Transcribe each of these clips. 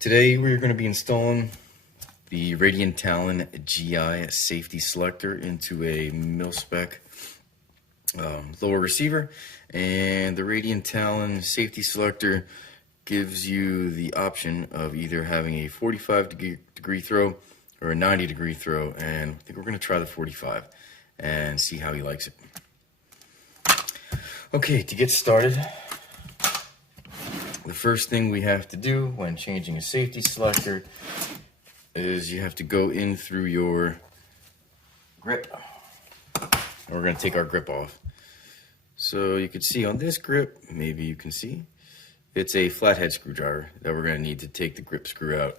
Today we're going to be installing the Radian Talon GI safety selector into a mil-spec lower receiver, and the Radian Talon safety selector gives you the option of either having a 45-degree throw or a 90-degree throw, and I think we're going to try the 45 and see how he likes it. Okay, to get started, the first thing we have to do when changing a safety selector is you have to go in through your grip. And we're going to take our grip off. So you can see on this grip, maybe you can see, it's a flathead screwdriver that we're going to need to take the grip screw out.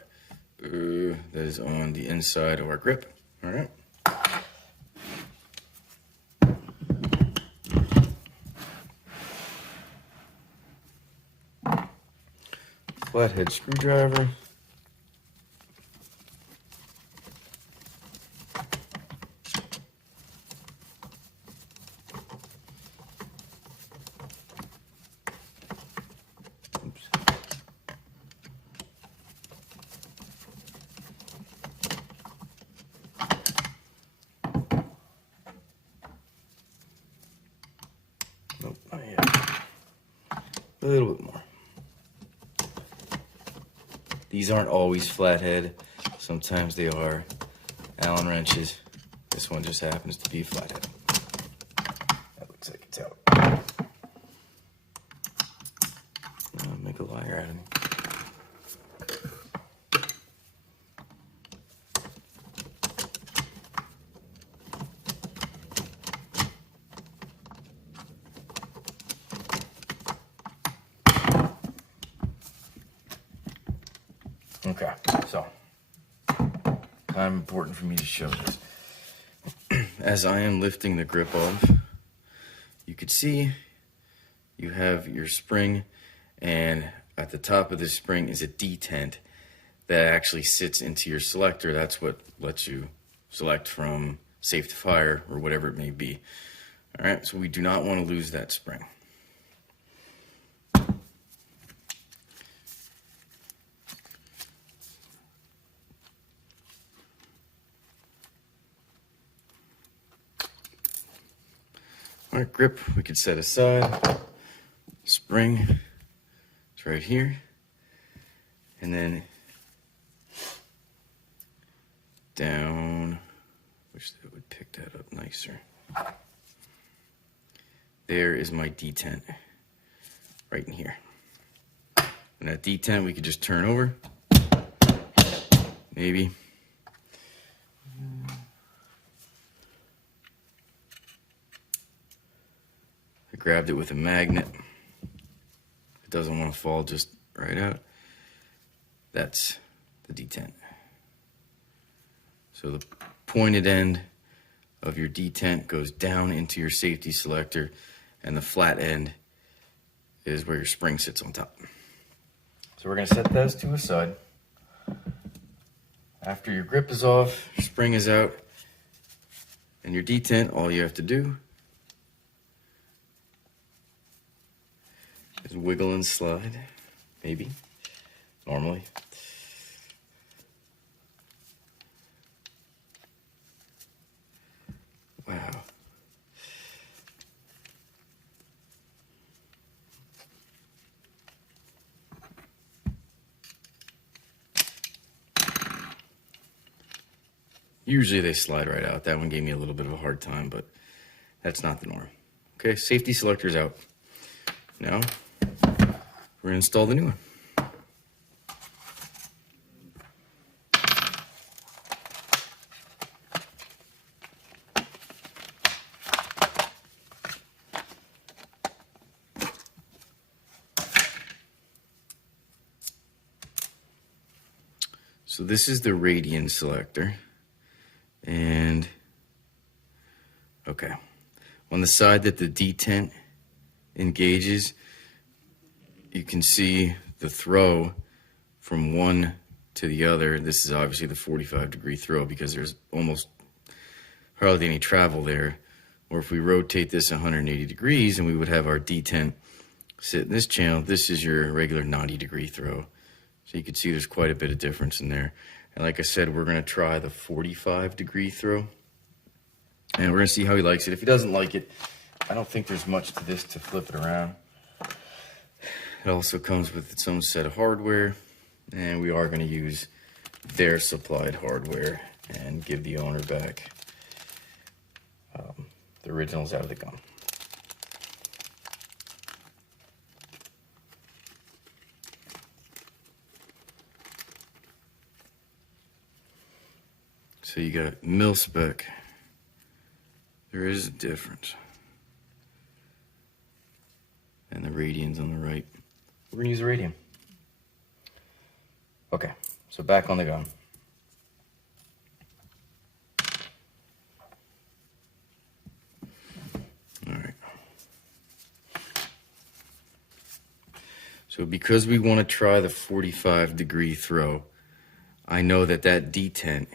That is on the inside of our grip. All right. Flathead screwdriver. Oops. Nope, not yet. A little bit more. These aren't always flathead. Sometimes they are Allen wrenches. This one just happens to be flathead. That looks like it's out. Make a liar out of me. Okay, so kind of important for me to show this. As I am lifting the grip off, you can see you have your spring, and at the top of this spring is a detent that actually sits into your selector. That's what lets you select from safe to fire or whatever it may be. All right, so we do not want to lose that spring. Our grip we could set aside. Spring, it's right here. And then down, wish that would pick that up nicer. There is my detent, right in here. And that detent we could just turn over, maybe. Grabbed it with a magnet. It doesn't want to fall just right out. That's the detent. So the pointed end of your detent goes down into your safety selector, and the flat end is where your spring sits on top. So we're going to set those to a side. After your grip is off, your spring is out, and your detent, all you have to do is wiggle and slide, maybe, normally. Wow. Usually they slide right out. That one gave me a little bit of a hard time, but that's not the norm. Okay, safety selector's out. Now, we're going to install the new one. So this is the Radian selector. And, okay, on the side that the detent engages, you can see the throw from one to the other. This is obviously the 45-degree throw because there's almost hardly any travel there. Or if we rotate this 180 degrees and we would have our detent sit in this channel, this is your regular 90-degree throw So you can see there's quite a bit of difference in there. And like I said, we're gonna try the 45-degree throw. And we're gonna see how he likes it. If he doesn't like it, I don't think there's much to this to flip it around. It also comes with its own set of hardware, and we are gonna use their supplied hardware and give the owner back the originals out of the gun. So you got mil spec. There is a difference. And the Radian's on the right. We're gonna use a Radian. Okay, so back on the gun. All right. So because we want to try the 45-degree throw, I know that that detent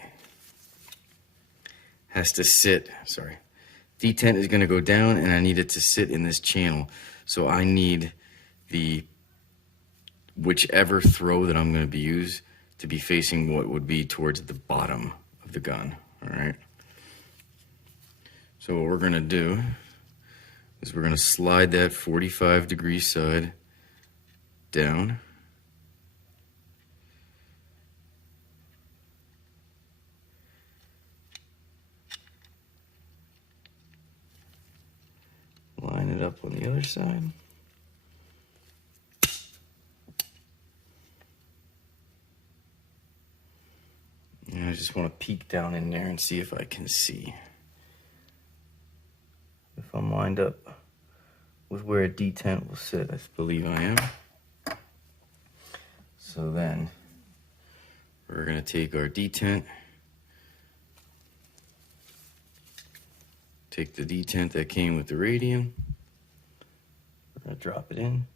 has to sit, detent is going to go down, and I need it to sit in this channel. So I need whichever throw that I'm going to be used to be facing what would be towards the bottom of the gun. All right. So what we're going to do is we're going to slide that 45-degree side down. Line it up on the other side. And I just want to peek down in there and see if I can see. If I'm lined up with where a detent will sit, I believe I am. So then we're going to take our detent, take the detent that came with the Radian, we're going to drop it in,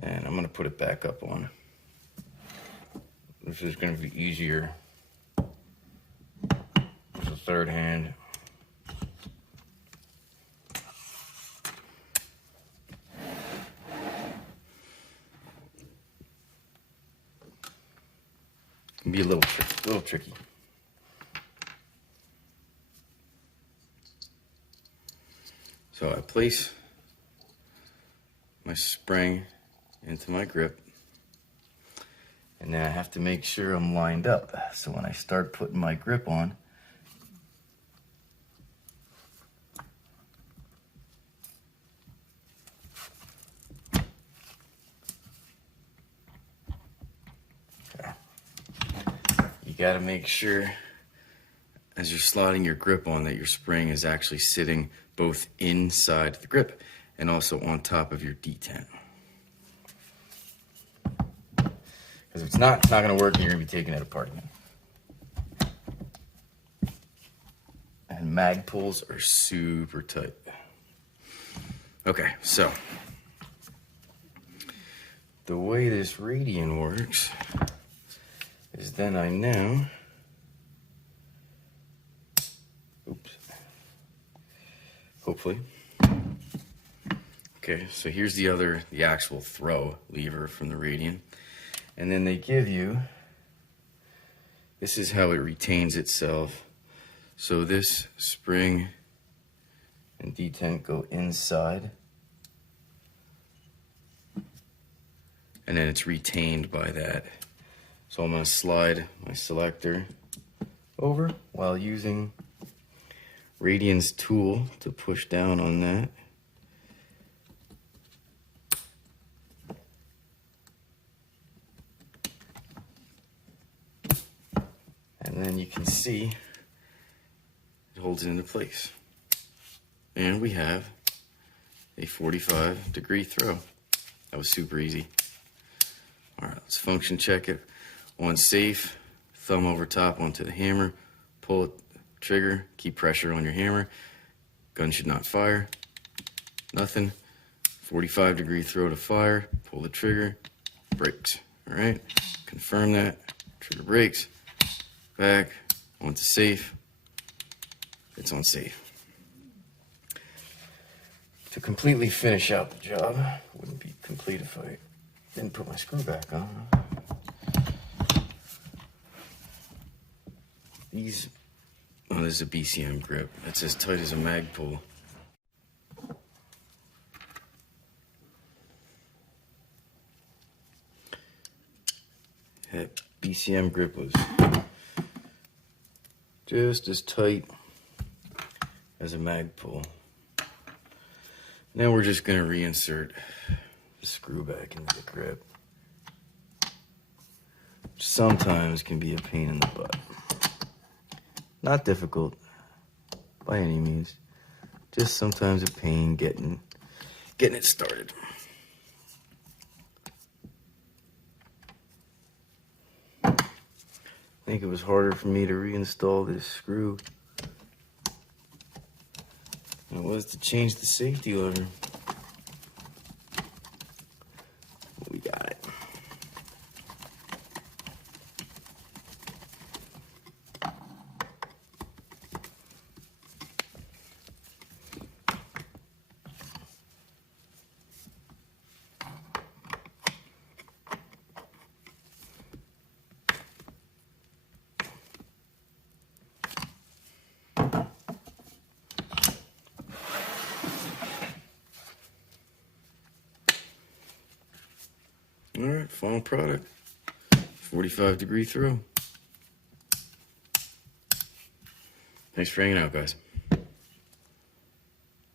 and I'm going to put it back up on. This is going to be easier with the third hand. Can be a little tricky. So I place my spring into my grip, and then I have to make sure I'm lined up. So when I start putting my grip on, you got to make sure as you're sliding your grip on that your spring is actually sitting both inside the grip and also on top of your detent. Because if it's not going to work, and you're going to be taking it apart again. And mag pulls are super tight. Okay, so the way this Radian works is then I now, hopefully. Okay, so here's the actual throw lever from the Radian. And then they give you, this is how it retains itself. So this spring and detent go inside. And then it's retained by that. So I'm going to slide my selector over while using Radian's tool to push down on that. And then you can see it holds it into place. And we have a 45-degree throw. That was super easy. All right, let's function check it. On safe, thumb over top onto the hammer, pull it, trigger, keep pressure on your hammer. Gun should not fire. Nothing. 45-degree throw to fire, pull the trigger, brakes. All right, confirm that, trigger brakes, back, onto safe, it's on safe. to completely finish out the job. Wouldn't be complete if I didn't put my screw back on. These, oh, this is a BCM grip. It's as tight as a mag pull. That BCM grip was just as tight as a mag pull. Now we're just gonna reinsert the screw back into the grip. Which sometimes can be a pain in the butt. Not difficult by any means. Just sometimes a pain getting it started. I think it was harder for me to reinstall this screw than it was to change the safety lever. We got it. All right, final product, 45-degree throw. Thanks for hanging out, guys.